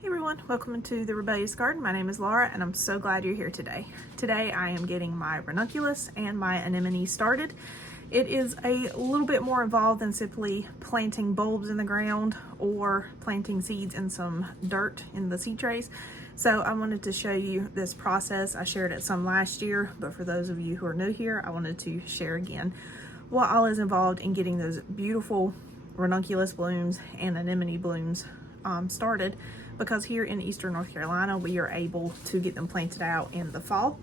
Hey everyone, welcome to the Rebellious Garden. My name is Laura and I'm so glad you're here today. Today I am getting my ranunculus and my anemone started. It is a little bit more involved than simply planting bulbs in the ground or planting seeds in some dirt in the seed trays. So I wanted to show you this process. I shared it some last year, but for those of you who are new here, I wanted to share again what all is involved in getting those beautiful ranunculus blooms and anemone blooms started, because here in eastern North Carolina we are able to get them planted out in the fall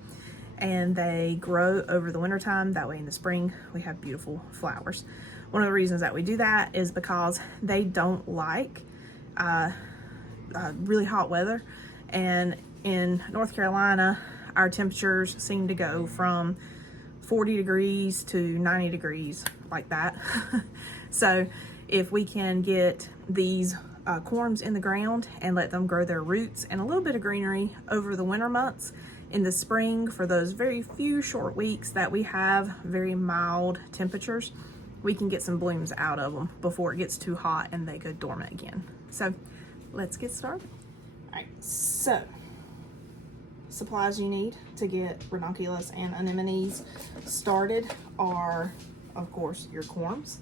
and they grow over the winter time. That way in the spring we have beautiful flowers. One of the reasons that we do that is because they don't like really hot weather, and in North Carolina our temperatures seem to go from 40 degrees to 90 degrees like that. So if we can get these corms in the ground and let them grow their roots and a little bit of greenery over the winter months, in the spring for those very few short weeks that we have very mild temperatures, we can get some blooms out of them before it gets too hot and they go dormant again. So let's get started. All right, so supplies you need to get ranunculus and anemones started are, of course, your corms.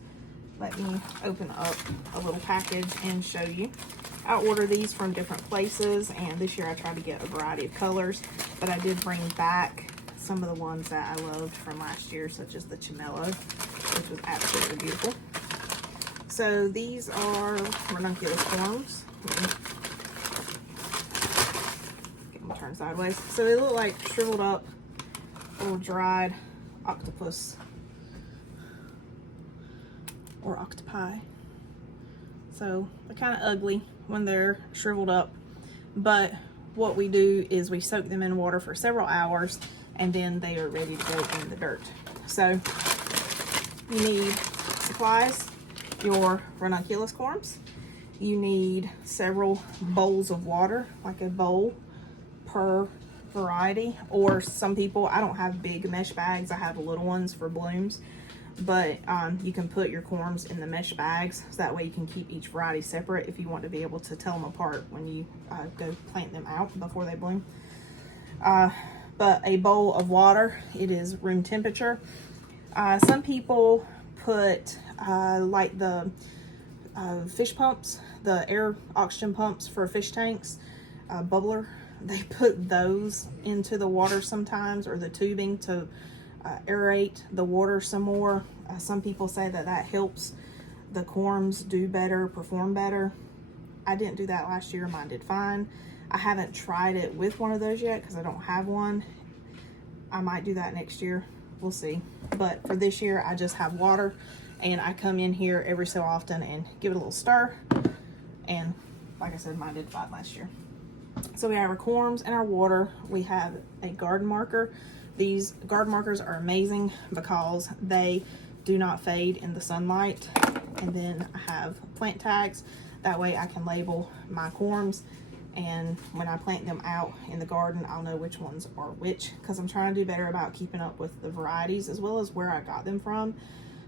Let me open up a little package and show you. I order these from different places, and this year I tried to get a variety of colors, but I did bring back some of the ones that I loved from last year, such as the chamello, which was absolutely beautiful. So these are ranunculus corms. Get them turned sideways. So they look like shriveled up little dried octopus or octopi. So they're kind of ugly when they're shriveled up, but what we do is we soak them in water for several hours and then they are ready to go in the dirt. So you need supplies, your ranunculus corms. You need several bowls of water, like a bowl per variety, or some people, I don't have big mesh bags, I have little ones for blooms, but you can put your corms in the mesh bags, so that way you can keep each variety separate if you want to be able to tell them apart when you go plant them out before they bloom. But a bowl of water, it is room temperature. Some people put like the fish pumps, the air oxygen pumps for fish tanks, bubbler, they put those into the water sometimes, or the tubing to aerate the water some more. Some people say that that helps the corms do better, perform better. I didn't do that last year, mine did fine. I haven't tried it with one of those yet because I don't have one. I might do that next year, we'll see. But for this year I just have water, and I come in here every so often and give it a little stir, and like I said, mine did fine last year. So we have our corms and our water. We have a garden marker. These garden markers are amazing because they do not fade in the sunlight. And then I have plant tags. That way I can label my corms, and when I plant them out in the garden, I'll know which ones are which, because I'm trying to do better about keeping up with the varieties as well as where I got them from,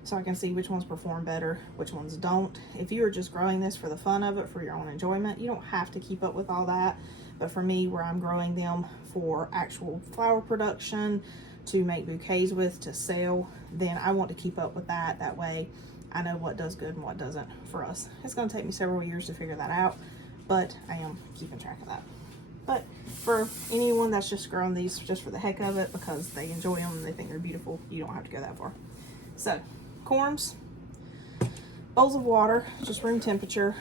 so I can see which ones perform better, which ones don't. If you are just growing this for the fun of it, for your own enjoyment, you don't have to keep up with all that. But for me, where I'm growing them for actual flower production, to make bouquets with, to sell, then I want to keep up with that. That way I know what does good and what doesn't for us. It's going to take me several years to figure that out, but I am keeping track of that. But for anyone that's just growing these just for the heck of it, because they enjoy them and they think they're beautiful, you don't have to go that far. So corms, bowls of water, just room temperature,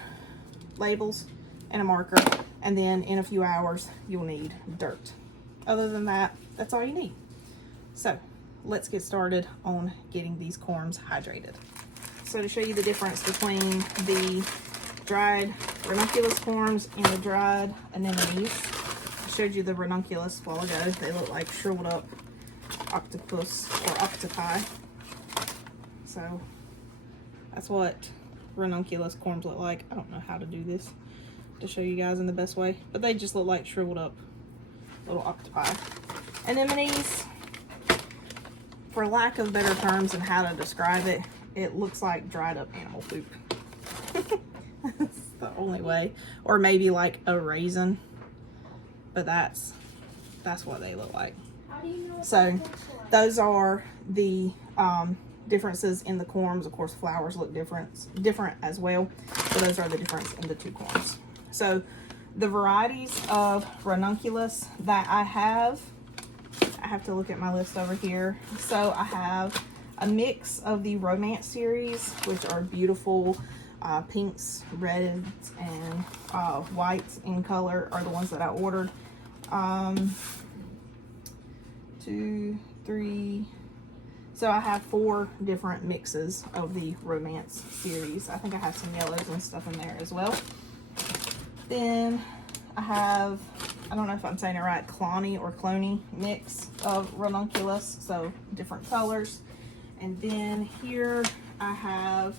labels, and a marker. And then in a few hours, you'll need dirt. Other than that, that's all you need. So let's get started on getting these corms hydrated. So to show you the difference between the dried ranunculus corms and the dried anemones, I showed you the ranunculus a while ago. They look like shriveled up octopus or octopi. So that's what ranunculus corms look like. I don't know how to do this to show you guys in the best way, but they just look like shriveled up little octopi. Anemones, for lack of better terms and how to describe it, it looks like dried up animal poop. That's the only way. Or maybe like a raisin, but that's what they look like. So those are the differences in the corms. Of course, flowers look different as well. So those are the difference in the two corms. So the varieties of Ranunculus that I have to look at my list over here. So I have a mix of the Romance series, which are beautiful pinks, reds, and whites in color are the ones that I ordered. 2, 3. So I have 4 different mixes of the Romance series. I think I have some yellows and stuff in there as well. Then I have, I don't know if I'm saying it right, Cloney or Cloney mix of Ranunculus, so different colors. And then here I have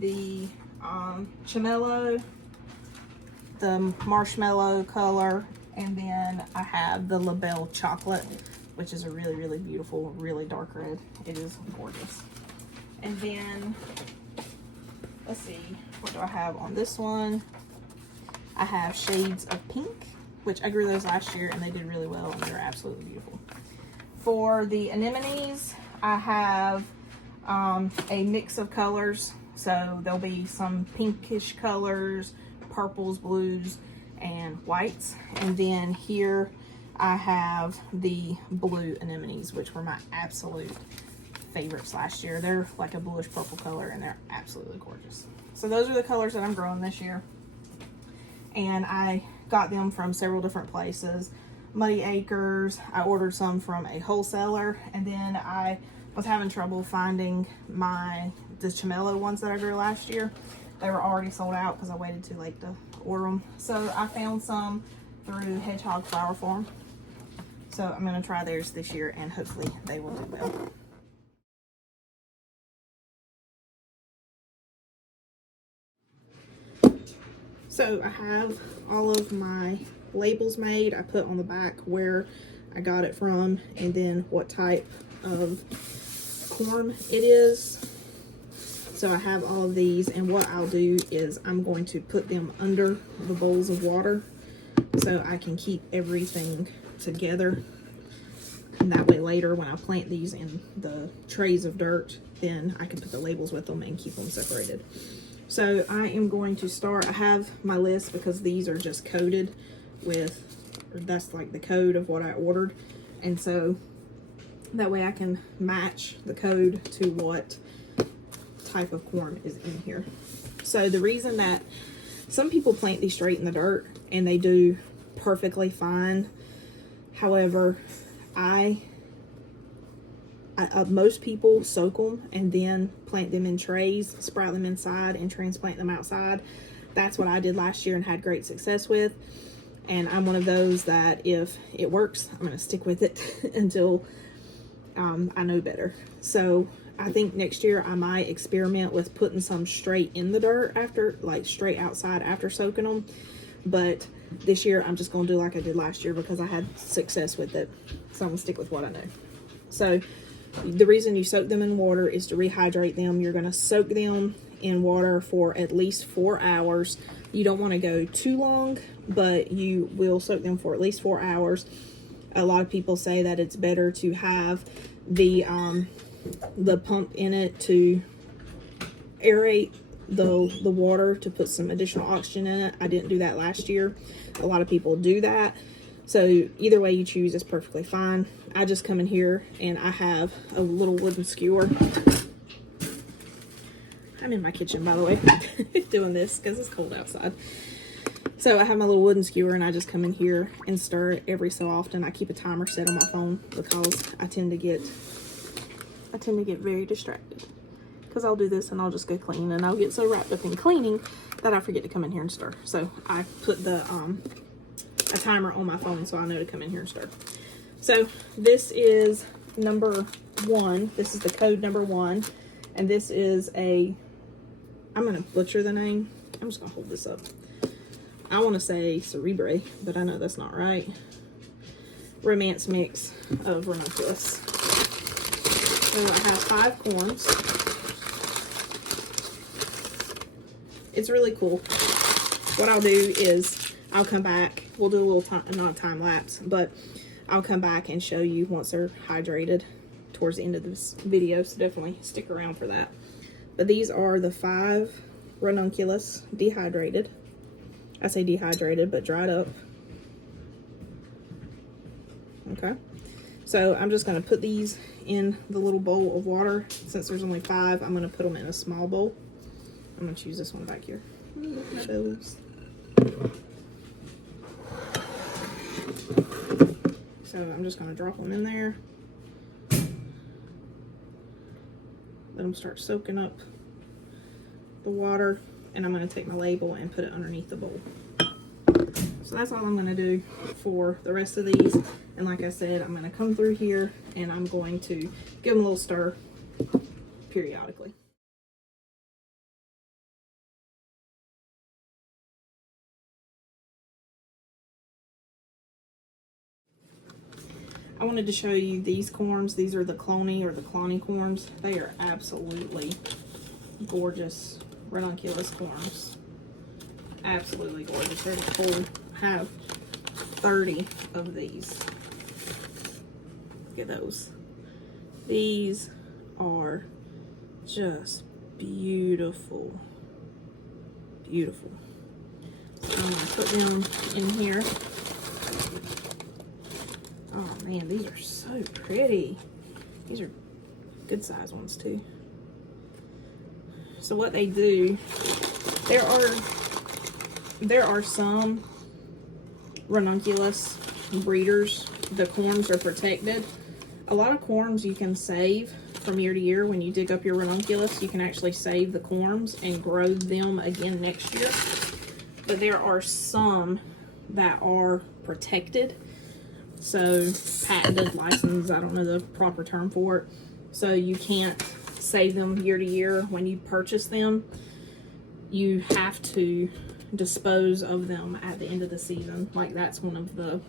the Chamello, the marshmallow color, and then I have the Labelle chocolate, which is a really, really beautiful, really dark red. It is gorgeous. And then, let's see, what do I have on this one? I have shades of pink, which I grew those last year and they did really well and they're absolutely beautiful. For the anemones, I have a mix of colors. So there'll be some pinkish colors, purples, blues, and whites. And then here I have the blue anemones, which were my absolute favorites last year. They're like a bluish purple color and they're absolutely gorgeous. So those are the colors that I'm growing this year. And I got them from several different places. Muddy Acres, I ordered some from a wholesaler, and then I was having trouble finding the Chamello ones that I grew last year. They were already sold out because I waited too late to order them. So I found some through Hedgehog Flower Farm. So I'm going to try theirs this year and hopefully they will do well. So I have all of my labels made. I put on the back where I got it from and then what type of corm it is. So I have all of these, and what I'll do is I'm going to put them under the bowls of water so I can keep everything together. And that way later when I plant these in the trays of dirt, then I can put the labels with them and keep them separated. So I am going to start, I have my list because these are just coded with, or that's like the code of what I ordered. And so that way I can match the code to what type of corm is in here. So the reason that some people plant these straight in the dirt and they do perfectly fine. However, most people soak them and then plant them in trays, sprout them inside and transplant them outside. That's what I did last year and had great success with. And I'm one of those that if it works, I'm going to stick with it until I know better. So I think next year I might experiment with putting some straight in the dirt after, like straight outside after soaking them. But this year I'm just going to do like I did last year because I had success with it. So I'm going to stick with what I know. So the reason you soak them in water is to rehydrate them. You're going to soak them in water for at least 4 hours. You don't want to go too long, but you will soak them for at least 4 hours. A lot of people say that it's better to have the pump in it to aerate the water to put some additional oxygen in it. I didn't do that last year. A lot of people do that. So either way you choose is perfectly fine. I just come in here and I have a little wooden skewer. I'm in my kitchen, by the way, doing this because it's cold outside. So I have my little wooden skewer and I just come in here and stir it every so often. I keep a timer set on my phone because I tend to get very distracted. Because I'll do this and I'll just go clean and I'll get so wrapped up in cleaning that I forget to come in here and stir. So I put the a timer on my phone so I know to come in here and stir. So this is number 1. This is the code number 1. And this is I'm going to butcher the name. I'm just going to hold this up. I want to say Cerebre, but I know that's not right. Romance mix of Ranunculus. So I have 5 corms. It's really cool. what I'll do is I'll come back. We'll do a little time, not a time lapse, but I'll come back and show you once they're hydrated towards the end of this video. So definitely stick around for that. But these are the 5 Ranunculus dehydrated. I say dehydrated, but dried up. Okay. So I'm just going to put these in the little bowl of water. Since there's only 5, I'm going to put them in a small bowl. I'm going to choose this one back here. Look at those. So I'm just going to drop them in there. Let them start soaking up the water. And I'm going to take my label and put it underneath the bowl. So that's all I'm going to do for the rest of these. And like I said, I'm going to come through here and I'm going to give them a little stir periodically. I wanted to show you these corms. These are the clony or the clony corms. They are absolutely gorgeous ranunculus corms. Absolutely gorgeous. They're cool. I have 30 of these. Look at those. These are just beautiful. Beautiful. So I'm going to put them in here. Oh man, these are so pretty. These are good size ones too. So what they do, there are some ranunculus breeders, the corms are protected. A lot of corms you can save from year to year. When you dig up your ranunculus, you can actually save the corms and grow them again next year. But there are some that are protected. So patented, licensed, I don't know the proper term for it. So you can't save them year to year. When you purchase them, you have to dispose of them at the end of the season. Like that's one of the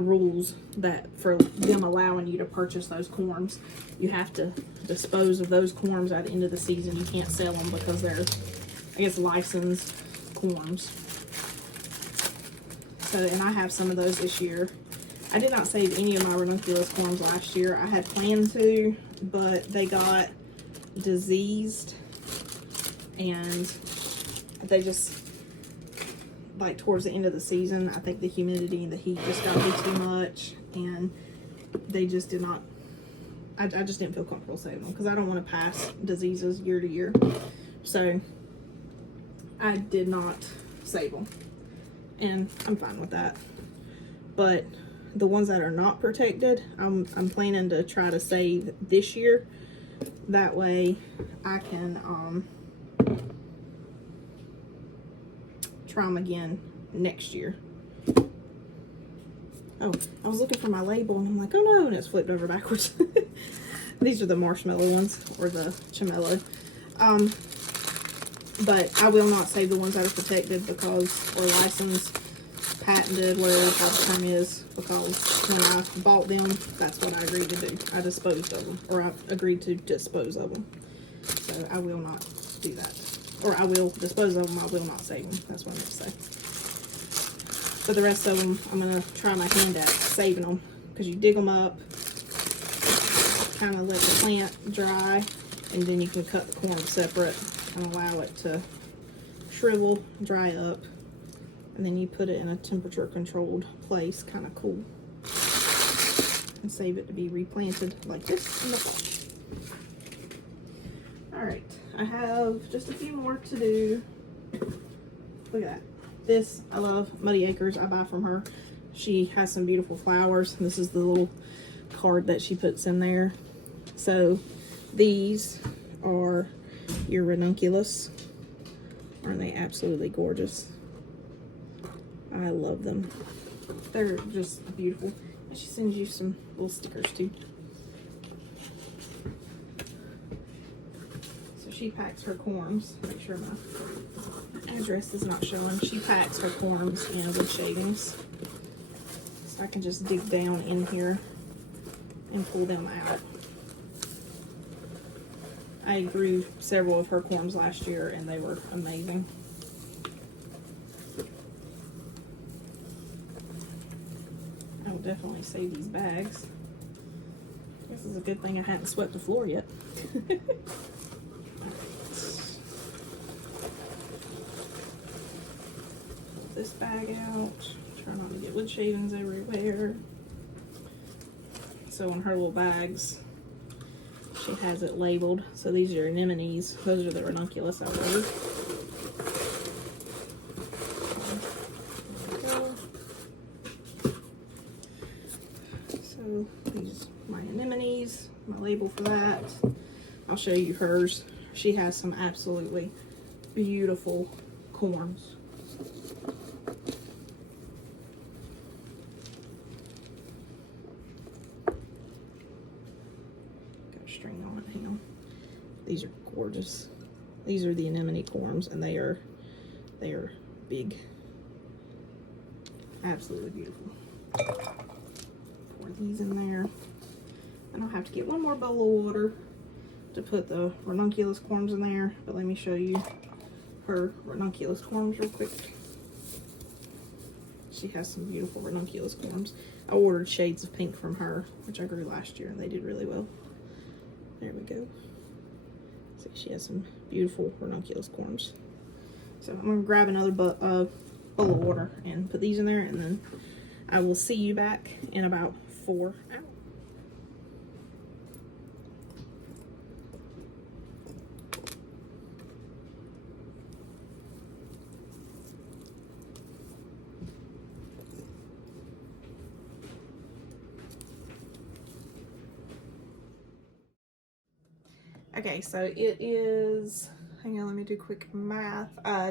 rules that for them allowing you to purchase those corms. You have to dispose of those corms at the end of the season. You can't sell them because they're, I guess, licensed corms. So, and I have some of those this year. I did not save any of my ranunculus corms last year. I had planned to, but they got diseased and they just, like towards the end of the season, I think the humidity and the heat just got to be too much, and they just did not, I just didn't feel comfortable saving them because I don't want to pass diseases year to year. So I did not save them, and I'm fine with that. But the ones that are not protected, I'm planning to try to save this year. That way I can try them again next year. Oh, I was looking for my label and I'm like, oh no, and it's flipped over backwards. These are the marshmallow ones, or the chamello. But I will not save the ones that are protected because, or licensed, patented, whatever the term is, because when I bought them, that's what I agreed to do. I disposed of them, or I agreed to dispose of them. So I will not do that. Or I will dispose of them, I will not save them. That's what I'm going to say. But the rest of them, I'm going to try my hand at saving them. Because you dig them up, kind of let the plant dry, and then you can cut the corn separate and allow it to shrivel, dry up. And then you put it in a temperature controlled place, kind of cool. And save it to be replanted like this in the fall. Alright, I have just a few more to do. Look at that. This, I love Muddy Acres. I buy from her. She has some beautiful flowers. This is the little card that she puts in there. So these are your ranunculus. Aren't they absolutely gorgeous? I love them. They're just beautiful. And she sends you some little stickers too. So she packs her corms. Make sure my address is not showing. She packs her corms in wood shavings. So I can just dig down in here and pull them out. I grew several of her corms last year and they were amazing. definitely save these bags. This is a good thing I hadn't swept the floor yet. Pull this bag out. Try not to get wood shavings everywhere. So in her little bags, she has it labeled. So these are anemones. Those are the ranunculus I ordered. So these are my anemones, my label for that. I'll show you hers. She has some absolutely beautiful corms. Got a string on it, hang on. These are gorgeous. These are the anemone corms, and they are big. Absolutely beautiful. Pour these in there. And I'll have to get one more bowl of water to put the ranunculus corms in there, but let me show you her ranunculus corms real quick. She has some beautiful ranunculus corms. I ordered shades of pink from her, which I grew last year, and they did really well. There we go. See, she has some beautiful ranunculus corms. So I'm gonna grab another bowl of water and put these in there, and then I will see you back in about 4 hours. Okay, so it is, hang on, let me do quick math. I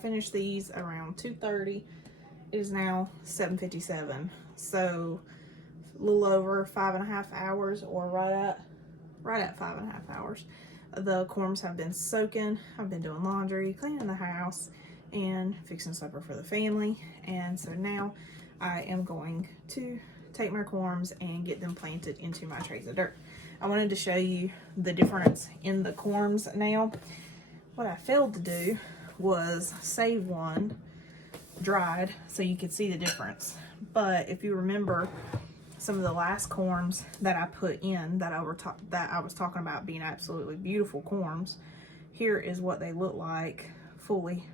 finished these around 2:30. It is now 7:57. So a little over 5.5 hours, or right at 5.5 hours. The corms have been soaking. I've been doing laundry, cleaning the house, and fixing supper for the family. And so now I am going to take my corms and get them planted into my trays of dirt. I wanted to show you the difference in the corms now. What I failed to do was save one dried so you could see the difference. But if you remember some of the last corms that I put in that I was talking about being absolutely beautiful corms, here is what they look like fully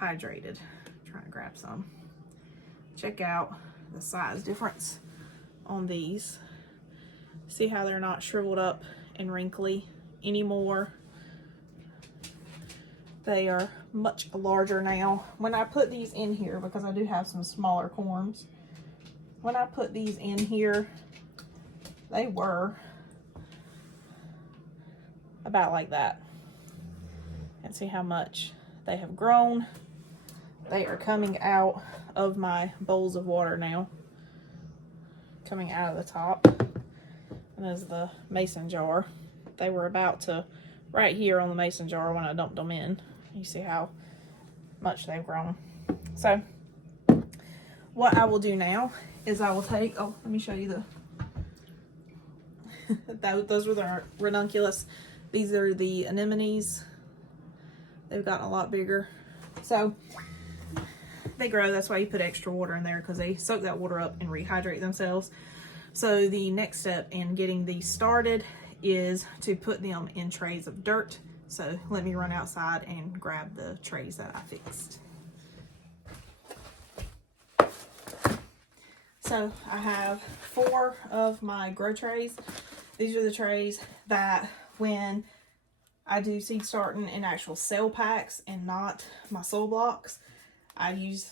hydrated. I'm trying to grab some. Check out the size difference on these. See how they're not shriveled up and wrinkly anymore. They are much larger now. When I put these in here, because I do have some smaller corms, when I put these in here, they were about like that. And see how much they have grown. They are coming out of my bowls of water now. Coming out of the top. And there's the mason jar. They were about to, right here on the mason jar when I dumped them in. You see how much they've grown. So what I will do now is I will take, oh, let me show you the, those were the ranunculus. These are the anemones. They've gotten a lot bigger. So they grow, that's why you put extra water in there, because they soak that water up and rehydrate themselves. So the next step in getting these started is to put them in trays of dirt. So let me run outside and grab the trays that I fixed. So I have 4 of my grow trays. These are the trays that when I do seed starting in actual cell packs and not my soil blocks, I use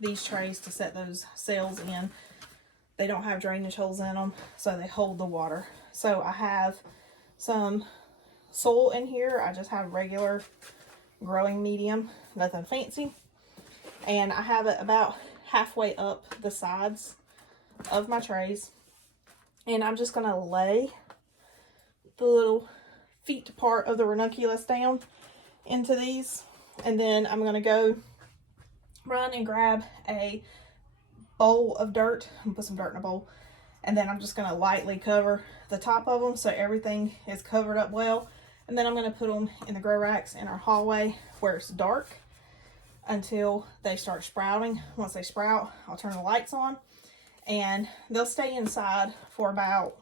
these trays to set those cells in. They don't have drainage holes in them, so they hold the water. So I have some soil in here. I just have regular growing medium, nothing fancy. And I have it about halfway up the sides of my trays. And I'm just gonna lay the little feet part of the ranunculus down into these. And then I'm gonna go run and grab a bowl of dirt and put some dirt in a bowl, and then I'm just going to lightly cover the top of them so everything is covered up well. And then I'm going to put them in the grow racks in our hallway where it's dark until they start sprouting. Once they sprout, I'll turn the lights on and they'll stay inside for about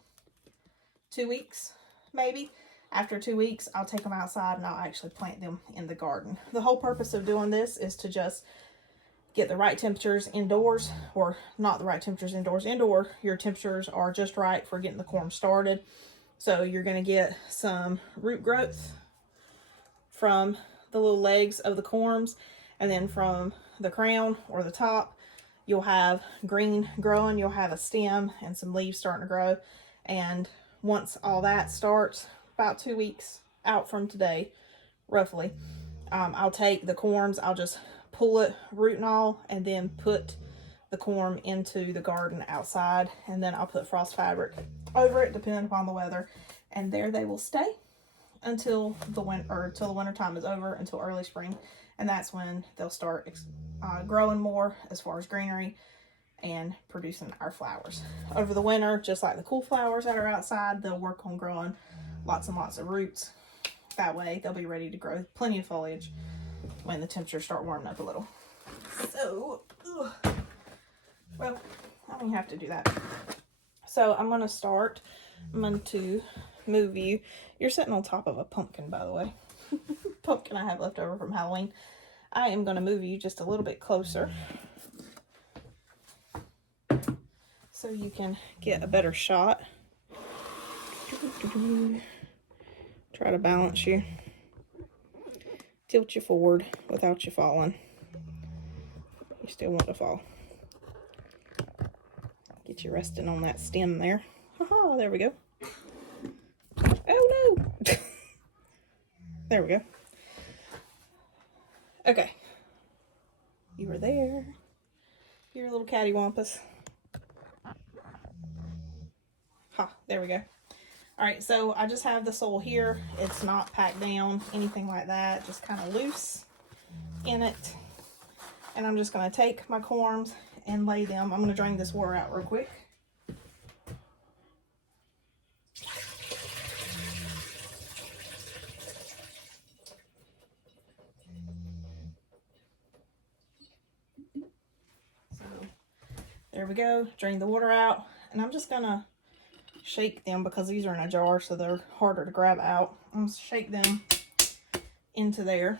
2 weeks, maybe. After 2 weeks, I'll take them outside and I'll actually plant them in the garden. The whole purpose of doing this is to just get the right temperatures indoors, or not the right temperatures indoors. Indoor, your temperatures are just right for getting the corm started. So you're going to get some root growth from the little legs of the corms, and then from the crown or the top, you'll have green growing, you'll have a stem and some leaves starting to grow. And once all that starts, about 2 weeks out from today, roughly, I'll take the corms, I'll just pull it root and all, and then put the corm into the garden outside, and then I'll put frost fabric over it depending upon the weather, and there they will stay until the winter time is over, until early spring, and that's when they'll start growing more as far as greenery and producing our flowers. Over the winter, just like the cool flowers that are outside, they'll work on growing lots and lots of roots. That way they'll be ready to grow plenty of foliage when the temperatures start warming up a little. So, well, I don't have to do that. So I'm going to move you. You're sitting on top of a pumpkin, by the way. Pumpkin I have left over from Halloween. I am going to move you just a little bit closer so you can get a better shot. Try to balance you. Tilt you forward without you falling. You still want to fall. Get you resting on that stem there. Haha, there we go. Oh no! There we go. Okay. You were there. You're a little cattywampus. Ha, there we go. Alright, so I just have the soil here. It's not packed down, anything like that. Just kind of loose in it. And I'm just going to take my corms and lay them. I'm going to drain this water out real quick. So, there we go. Drain the water out. And I'm just going to shake them because these are in a jar, so they're harder to grab out. I'm going to shake them into there.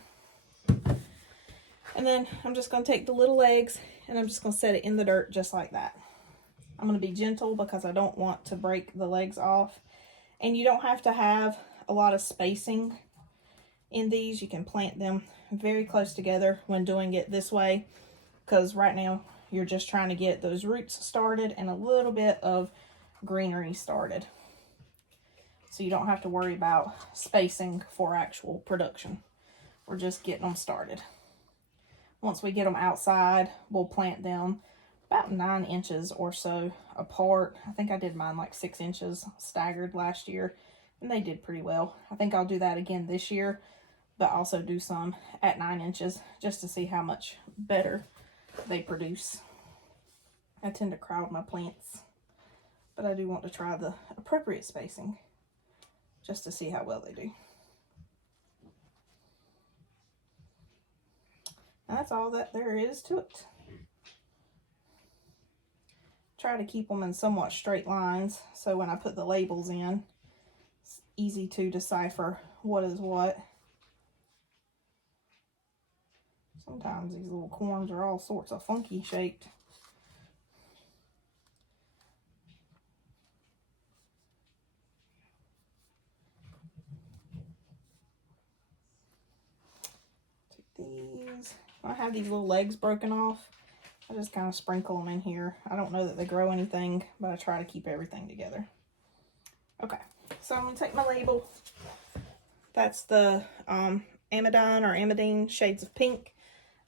And then I'm just going to take the little legs and I'm just going to set it in the dirt just like that. I'm going to be gentle because I don't want to break the legs off. And you don't have to have a lot of spacing in these. You can plant them very close together when doing it this way, because right now you're just trying to get those roots started and a little bit of greenery started. So you don't have to worry about spacing for actual production. We're just getting them started. Once we get them outside, we'll plant them about 9 inches or so apart. I think I did mine like 6 inches staggered last year, and they did pretty well. I think I'll do that again this year, but also do some at 9 inches just to see how much better they produce. I tend to crowd my plants, but I do want to try the appropriate spacing just to see how well they do. And that's all that there is to it. Try to keep them in somewhat straight lines, so when I put the labels in, it's easy to decipher what is what. Sometimes these little corms are all sorts of funky shaped. Take these. I have these little legs broken off. I just kind of sprinkle them in here. I don't know that they grow anything, but I try to keep everything together. Okay, so I'm going to take my label. That's the Anemone shades of pink.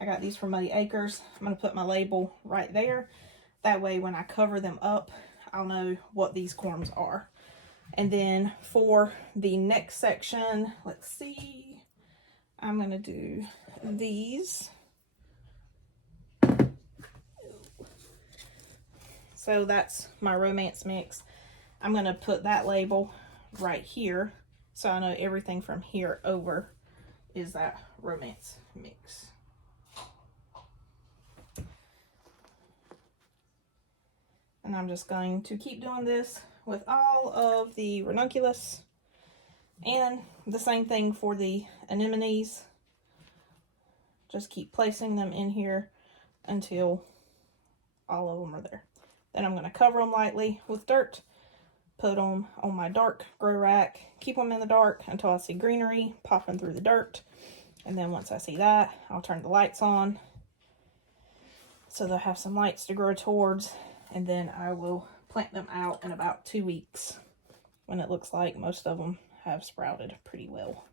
I got these from Muddy Acres. I'm going to put my label right there. That way when I cover them up, I'll know what these corms are. And then for the next section, let's see, I'm going to do these. So that's my romance mix. I'm going to put that label right here, so I know everything from here over is that romance mix. And And I'm just going to keep doing this with all of the Ranunculus, and the same thing for the anemones. Just keep placing them in here until all of them are there. Then I'm going to cover them lightly with dirt, put them on my dark grow rack, keep them in the dark until I see greenery popping through the dirt. And then once I see that, I'll turn the lights on so they'll have some lights to grow towards, and then I will plant them out in about 2 weeks when it looks like most of them have sprouted pretty well.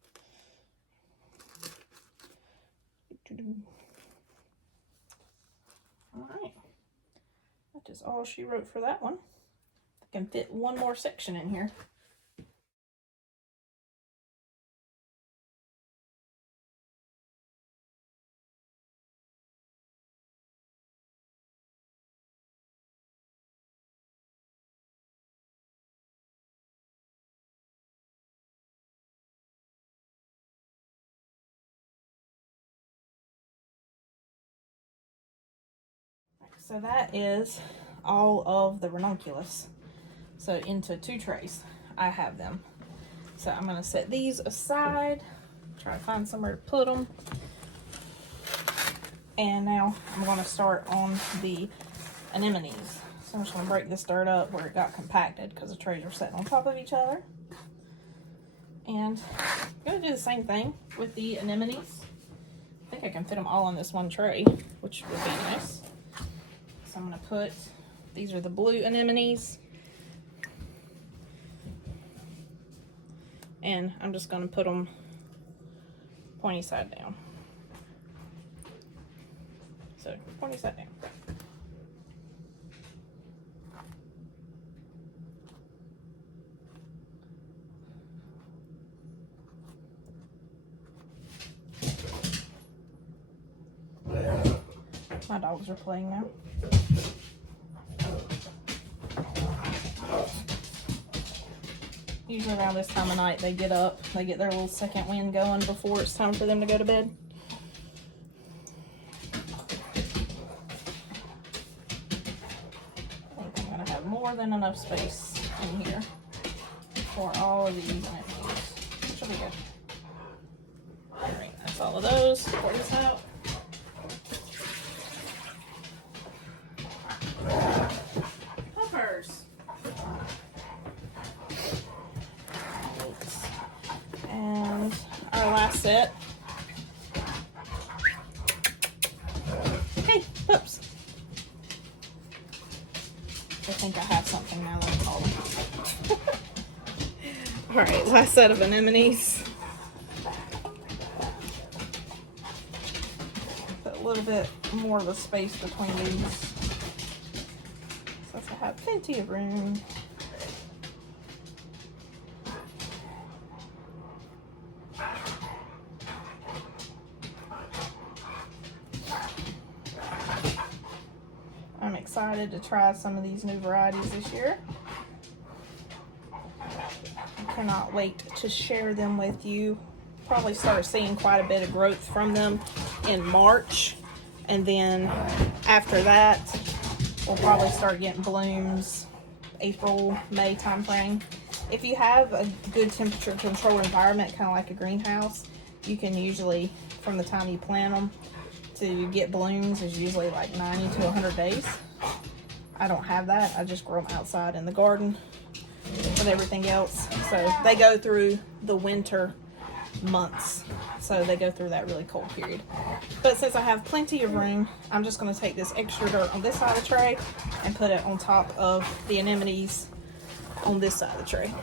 All right, that is all she wrote for that one. I can fit one more section in here. So that is all of the Ranunculus. So into 2 trays, I have them. So I'm going to set these aside, try to find somewhere to put them. And now I'm going to start on the anemones. So I'm just going to break this dirt up where it got compacted because the trays are sitting on top of each other. And I'm going to do the same thing with the anemones. I think I can fit them all on this one tray, which would be nice. So I'm going to put, these are the blue anemones. And I'm just going to put them pointy side down. So pointy side down. My dogs are playing now. Usually around this time of night they get up, they get their little second wind going before it's time for them to go to bed. I think I'm going to have more than enough space in here for all of these anemones, which will be good. Alright, that's all of those. Pour this out. Peppers. And our last set. Hey, pups. I think I have something now that I call them. Alright, last set of anemones. Put a little bit more of a space between these, so I have plenty of room. I'm excited to try some of these new varieties this year. I cannot wait to share them with you. Probably start seeing quite a bit of growth from them in March, and then after that we'll probably start getting blooms April, May time frame. If you have a good temperature control environment, kind of like a greenhouse, you can usually, from the time you plant them to get blooms, is usually like 90 to 100 days. I don't have that. I just grow them outside in the garden with everything else. So they go through the winter months. So they go through that really cold period. But since I have plenty of room, I'm just going to take this extra dirt on this side of the tray and put it on top of the anemones on this side of the tray.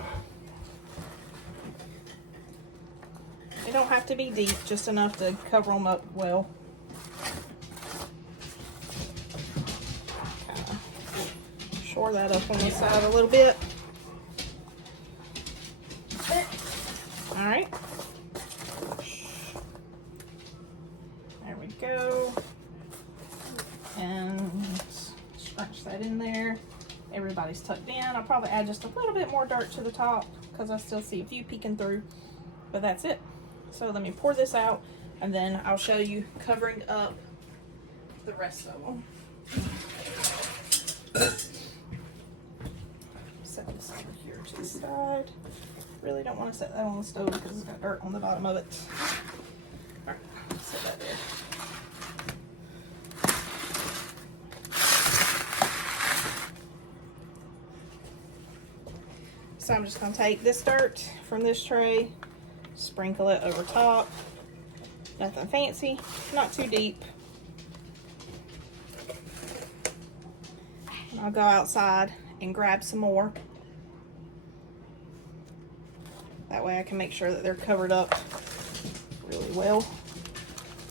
They don't have to be deep, just enough to cover them up well. Kind of shore that up on this side a little bit. All right. There we go. And scrunch that in there. Everybody's tucked in. I'll probably add just a little bit more dirt to the top because I still see a few peeking through, but that's it. So let me pour this out, and then I'll show you covering up the rest of them. here to the side. Really don't want to set that on the stove because it's got dirt on the bottom of it. All right, set that there. So I'm just going to take this dirt from this tray, sprinkle it over top. Nothing fancy, not too deep. And I'll go outside and grab some more. That way I can make sure that they're covered up really well.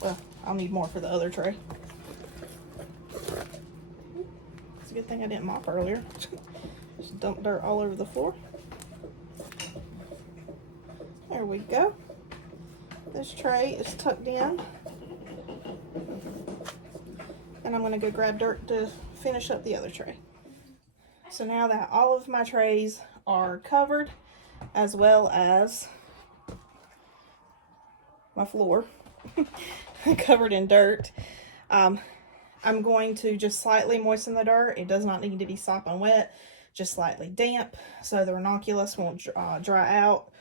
Well, I'll need more for the other tray. It's a good thing I didn't mop earlier. Just dump dirt all over the floor. There we go. This tray is tucked in. And I'm going to go grab dirt to finish up the other tray. So now that all of my trays are covered, as well as my floor covered in dirt, I'm going to just slightly moisten the dirt. It does not need to be sopping wet, just slightly damp, so the ranunculus won't dry out,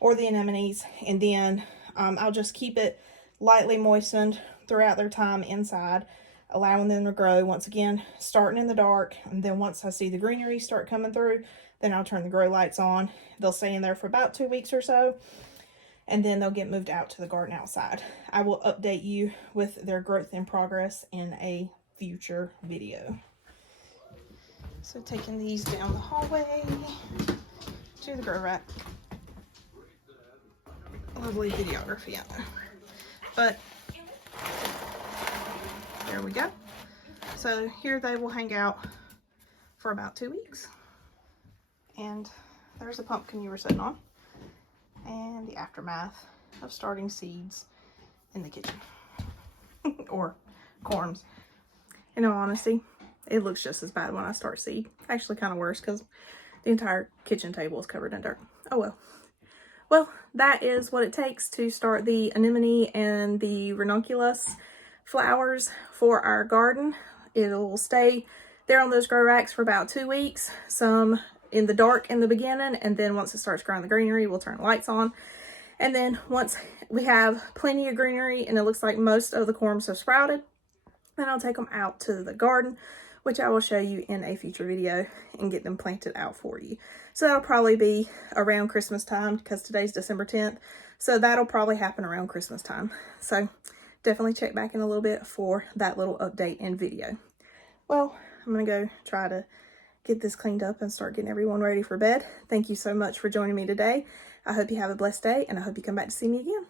or the anemones. And then I'll just keep it lightly moistened throughout their time inside, allowing them to grow. Once again, starting in the dark, and then once I see the greenery start coming through, then I'll turn the grow lights on. They'll stay in there for about 2 weeks or so, and then they'll get moved out to the garden outside. I will update you with their growth in progress in a future video. So taking these down the hallway to the grow rack. Lovely videography out there. But there we go. So here they will hang out for about 2 weeks. And there's the pumpkin you were sitting on. And the aftermath of starting seeds in the kitchen. Or corms. In all honesty, it looks just as bad when I start seed. Actually kind of worse because the entire kitchen table is covered in dirt. Oh well. Well, that is what it takes to start the anemone and the ranunculus flowers for our garden. It'll stay there on those grow racks for about 2 weeks. Some in the dark in the beginning, and then once it starts growing the greenery, we'll turn lights on. And then once we have plenty of greenery and it looks like most of the corms have sprouted, then I'll take them out to the garden, which I will show you in a future video, and get them planted out for you. So that'll probably be around Christmas time, because today's December 10th. So that'll probably happen around Christmas time. So definitely check back in a little bit for that little update and video. Well, I'm going to go try to get this cleaned up and start getting everyone ready for bed. Thank you so much for joining me today. I hope you have a blessed day, and I hope you come back to see me again.